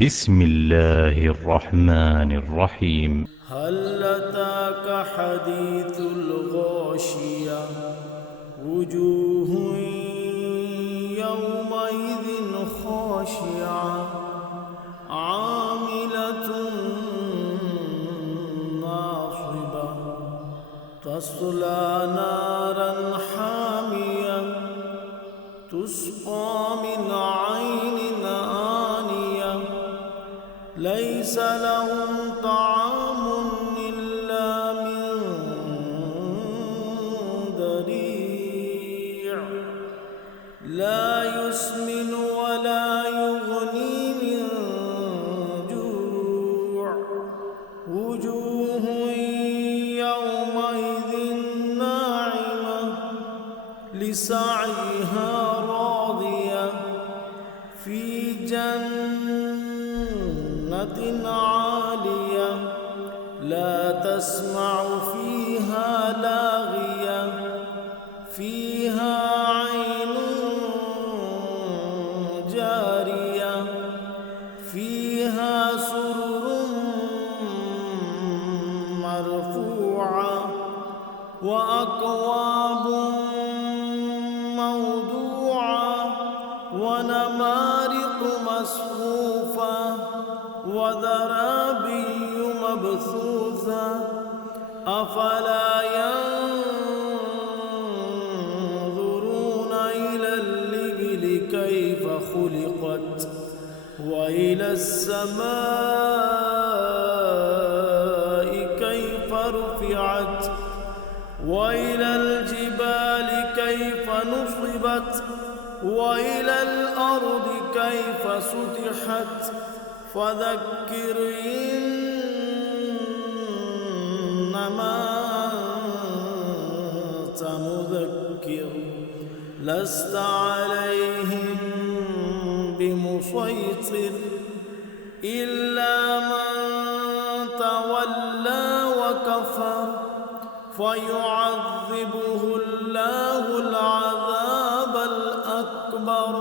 بسم الله الرحمن الرحيم. هل أتاك حديث الغاشية وجوه يومئذ خاشعة عاملة ناصبة تصلى نارا حامية تسقى من عين آنية ليس لهم طعام إلا من ضريع لا يسمن ولا يغني من جوع وجوه يومئذ ناعمة لسعيها راضية في جنة عالية لا تسمع فيها لاغية فيها عين جارية فيها سرر مرفوعة وأكواب موضوعة ونمارق مصفوفة وزرابي مبثوثة أفلا ينظرون إلى الإبل كيف خلقت وإلى السماء كيف رفعت وإلى الجبال كيف نصبت وإلى الأرض كيف سطحت فذكر إنما أنت مذكر لست عليهم بمسيطر إلا من تولى وكفر فيعذبه الله العذاب الأكبر